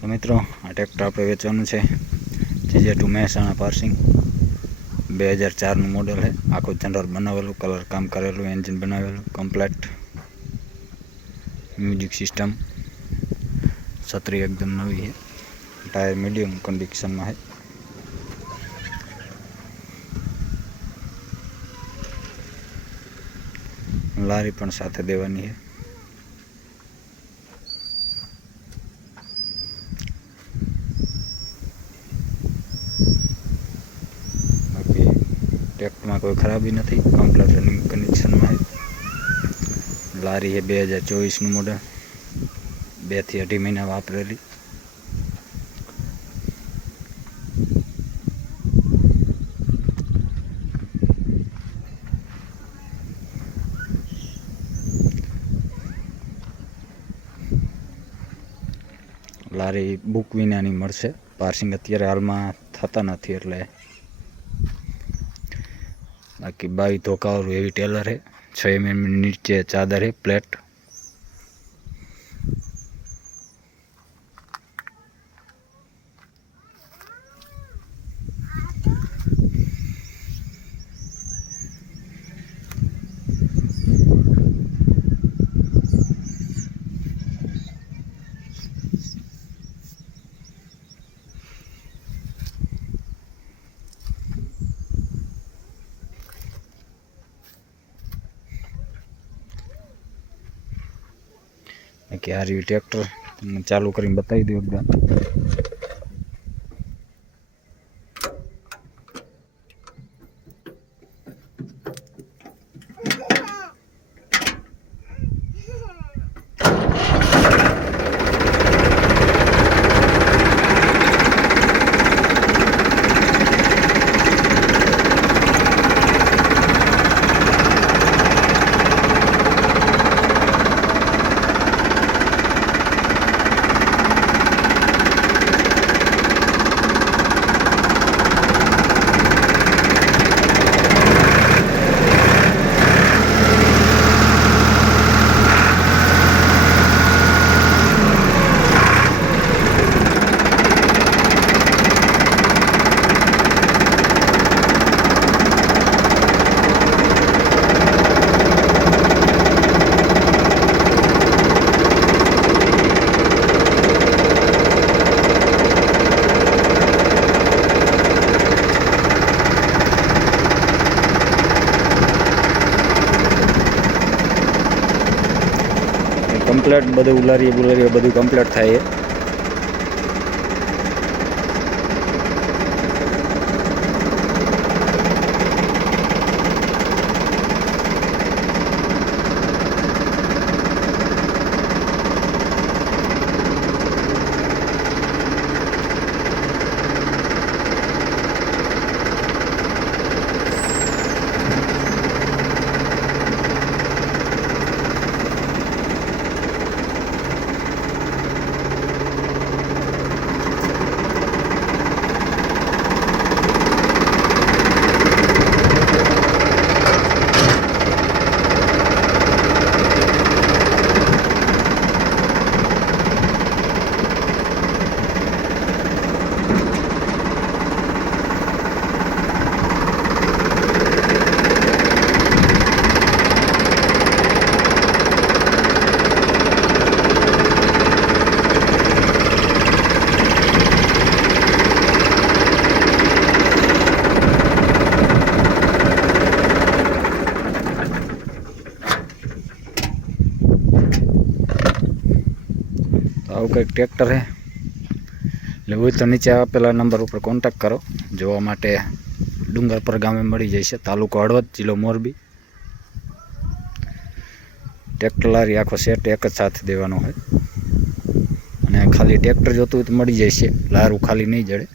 તો મિત્રો, આ ટ્રેક્ટર આપણે વેચવાનું છે. જે ટુ મહેસાણા પાર્સિંગ બે હજાર ચારનું મોડલ છે. આખું જનરલ બનાવેલું કલર કામ કરેલું એન્જિન બનાવેલું કમ્પ્લેટ મ્યુઝિક સિસ્ટમ છત્રી એકદમ નવી છે. ટાયર મીડિયમ કન્ડિશનમાં છે. લારી પણ સાથે દેવાની છે બાકી ટ્રેક્ટરમાં કોઈ ખરાબી નથી. કમ્પ્લેટ રનિંગ કન્ડિશનમાં લારી એ બે હજાર ચોવીસનું મોડલ બેથી અઢી મહિના વાપરેલી. લારી બુક વિનાની મળશે. પાર્સિંગ અત્યારે હાલમાં થતા નથી એટલે બાકી બાવી ધોકાવાળું એવી ટેલર હે. છ એમએમ નીચે ચાદર હે પ્લેટ. બાકી આ રહ્યું ટ્રેક્ટર. તમને ચાલુ કરીને બતાવી દઉં એકદમ. કમ્પ્લેટ બધું ઉલારીએ બુલારીએ બધું કમ્પ્લેટ થાય આવું કંઈક ટ્રેક્ટર હે. લેવું તો નીચે આપેલા નંબર ઉપર કોન્ટેક્ટ કરો. જોવા માટે ડુંગરપર ગામે મળી જશે તાલુકો હળવદ, જિલ્લો મોરબી. ટ્રેક્ટર આખો સેટ એક જ સાથે દેવાનો હોય. અને ખાલી ટ્રેક્ટર જોતું હોય તો મળી જશે લારું ખાલી નહીં જડે.